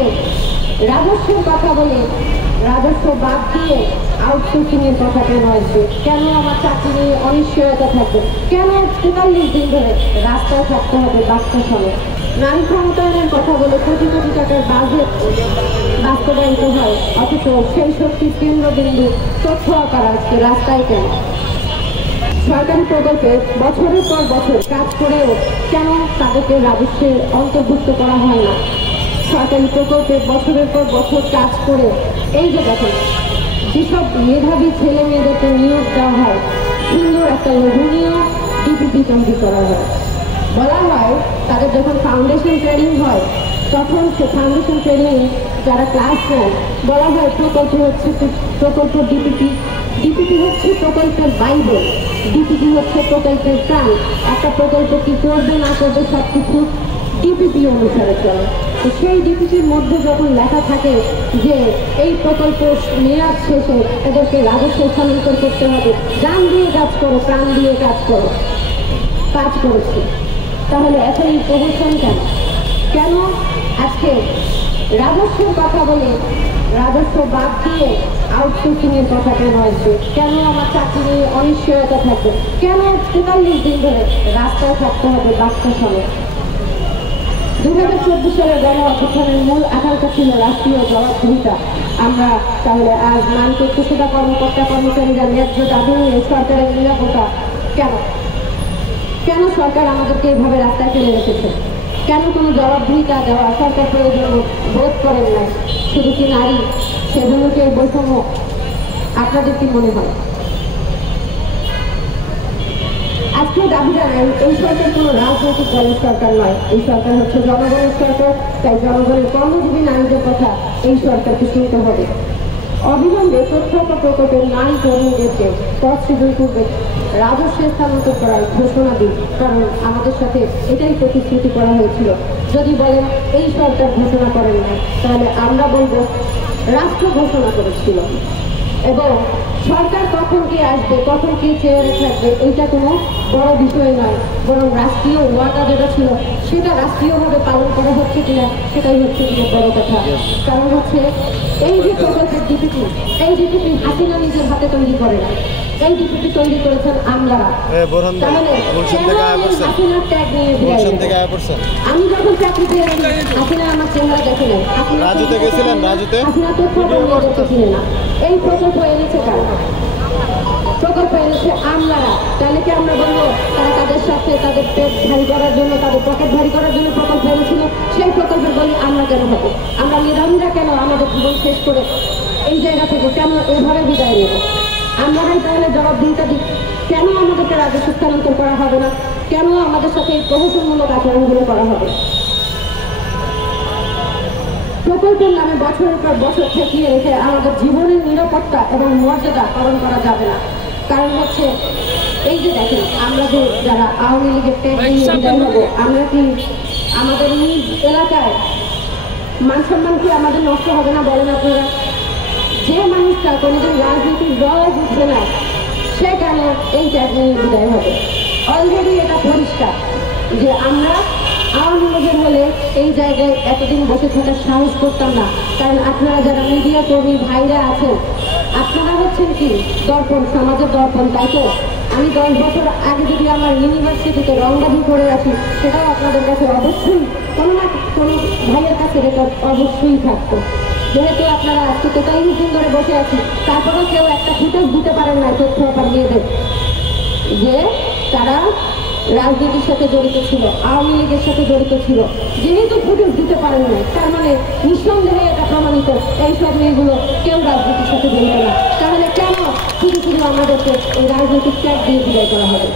আজকে রাজস্বের কথা বলে রাজস্ব বাদ দিয়ে আউটসোর্সিং এর কথা কেন আসবে? কেন আমার চাকরি নিয়ে অনিশ্চয়তা থাকবে? কেন ৪৩ দিন ধরে রাস্তায় থাকতে হবে বাচ্চা সমেত? নারী ক্ষমতায়নের কথা বলে কোটি কোটি টাকার বাজেট বাস্তবায়িত হয়, অথচ সেই শক্তির কেন্দ্রবিন্দু তথ্য আকার আজকে রাস্তায় কেন? সরকারি প্রকল্পে বছরের পর বছর কাজ করেও কেন তাদেরকে রাজস্বে অন্তর্ভুক্ত করা হয় না? সরকারি প্রকল্পে বছরের পর বছর কাজ করে এই যে দেখেন যেসব মেধাবী ছেলে মেয়েদেরকে নিয়োগ দেওয়া হয়, সুন্দর একটা লোভনীয় ডিপিপি তৈরি করা হয়। বলা হয় তাদের যখন ফাউন্ডেশন ট্রেনিং হয় তখন সে ফাউন্ডেশন ট্রেনিং যারা ক্লাস নেয় বলা হয় প্রকল্প হচ্ছে প্রকল্প ডিপিপি, ডিপিপি হচ্ছে প্রকল্পের বাইবেল, ডিপিপি হচ্ছে প্রকল্পের প্রাণ। একটা প্রকল্প কি করবে না করবে সবকিছু ডিপিপি অনুসারে চলে। তো সেই ডিপিপির মধ্যে যখন লেখা থাকে যে এই প্রকল্প মেয়াদ শেষে এদেরকে রাজস্ব স্থানান্তর করতে হবে, জান দিয়ে কাজ করো, প্রাণ দিয়ে কাজ করো, কাজ করেছে, তাহলে এখন এই প্রহসন কেন? কেন আজকে রাজস্বের কথা বলে রাজস্ব বাদ দিয়ে আউটসোর্সিং এর কথা কেন আসবে? কেন আমার চাকরি নিয়ে অনিশ্চয়তা থাকবে? কেন ৪৩ দিন ধরে রাস্তায় থাকতে হবে বাচ্চা সমেত? 2014 সালের গণ অভ্যুত্থানের মূল আকাঙ্ক্ষা ছিল রাষ্ট্রীয় জবাবদিহিতা। আমরা তাহলে আজ নারী তথ্য সেবা কর্মকর্তা কর্মচারীরা ন্যায্য দাবি নিয়ে সরকারের নিরাপত্তা কেন? কেন সরকার আমাদেরকে এভাবে রাস্তায় ফেলে রেখেছে? কেন কোনো জবাবদিহিতা দেওয়া সরকার প্রয়োজন বোধ করেন নাই? শুধু কি নারী, সেজন্য কি বৈষম্য? আপনাদের কি মনে হয়? আজকে দাবি জানাই এই সরকার কোনো রাজনৈতিক দলের সরকার নয়, এই সরকার হচ্ছে জনগণের সরকার। তাই জনগণের কর্মজীবী নারীদের কথা এই সরকারকে শুনতে হবে। অবিলম্বে তথ্য প্রকল্পের নারী কর্মীদেরকে পদ সৃজন করবে রাজস্বে স্থানান্তর করার ঘোষণা দিন, কারণ আমাদের সাথে এটাই প্রতিশ্রুতি করা হয়েছিল। যদি বলেন এই সরকার ঘোষণা করেন না, তাহলে আমরা বলবো রাষ্ট্র ঘোষণা করেছিল। এবং সরকার কখন কে আসবে, কখন কে চেয়ারে থাকবে, এইটা কোনো বড় বিষয় নয়, বরং রাষ্ট্রীয় ওয়াদা যেটা ছিল সেটা রাষ্ট্রীয়ভাবে পালন করা হচ্ছে কিনা সেটাই হচ্ছে কিনা বড় কথা। কারণ হচ্ছে এই যে প্রকল্পের ডিপিপি, এই ডিপিপি হাসিনা নিজের হাতে তৈরি করে না, এই ডিপিপি তৈরি করেছেন আমরা। তাহলে হাসিনার ট্যাগ নিয়ে আমি যখন চাকরি পেয়েছি হাসিনা আমার চেহারা দেখে নেই, হাসিনা তথ্য চিনে না। এই প্রকল্প এনেছে কারা? প্রকল্প এনেছে আমরা। তাহলে কি আমরা বলবো তারা তাদের সাথে তাদের পেট ভারী করার জন্য, তাদের পকেট ভারী করার জন্য প্রকল্প এনেছিল? সেই প্রকল্পের বলি আমরা কেন হবো? আমরা মেধাবীরা কেন আমাদের জীবন শেষ করে এই জায়গা থেকে কেন এভাবে বিদায় নেব? আমরাই তাহলে জবাবদিহিতা দিই। কেন আমাদেরকে রাজস্ব স্থানান্তর করা হবে না? কেন আমাদের সাথে এই প্রহসনমূলক আচরণগুলো করা হবে? প্রকল্পের নামে বছরের পর বছর ঠেকিয়ে রেখে আমাদের জীবনের নিরাপত্তা এবং মর্যাদা পালন করা যাবে না। কারণ হচ্ছে এই যে দেখেন আমরা যে যারা আওয়ামী লীগের ট্যাগ নিয়ে বিদায় হবো, আমরা কি আমাদের নিজ এলাকায় মান সম্মান কি আমাদের নষ্ট হবে না? বলেন আপনারা। যে মানুষটা কোনোদিন রাজনীতির দল বুঝবে না সে কেন এই ট্যাগ নিয়ে বিদায় হবে? অলরেডি এটা পরিষ্কার যে আমরা আওয়ামী লীগের হলে এই জায়গায় এতদিন বসে থাকার সাহস করতাম না। কারণ আপনারা যারা মিডিয়া কর্মী ভাইরা আছেন, আপনারা হচ্ছেন কি দর্পণ, সমাজের দর্পণ, তাই তো? আমি 10 বছর আগে যদি আমার ইউনিভার্সিটিতে রংবাজি করে আসি, সেটাও আপনাদের কাছে অবশ্যই কোনো না কোনো ভাইয়ের কাছে রেকর্ড অবশ্যই থাকতো। যেহেতু আপনারা আজকে ৪৩ দিন ধরে বসে আছি, তারপরেও কেউ একটা ফুটেজ দিতে পারেন না তথ্য পাঠিয়েদের যে তারা রাজনীতির সাথে জড়িত ছিল, আওয়ামী লীগের সাথে জড়িত ছিল। যেহেতু ফুটেজ দিতে পারেন না, তার মানে নিঃসন্দেহে এটা প্রমাণিত এইসব মেয়েগুলো কেউ রাজনীতির সাথে জড়িত না। তাহলে কেন শুধু শুধু আমাদেরকে এই রাজনৈতিক ট্যাগ দিয়ে বিদায় করা হবে?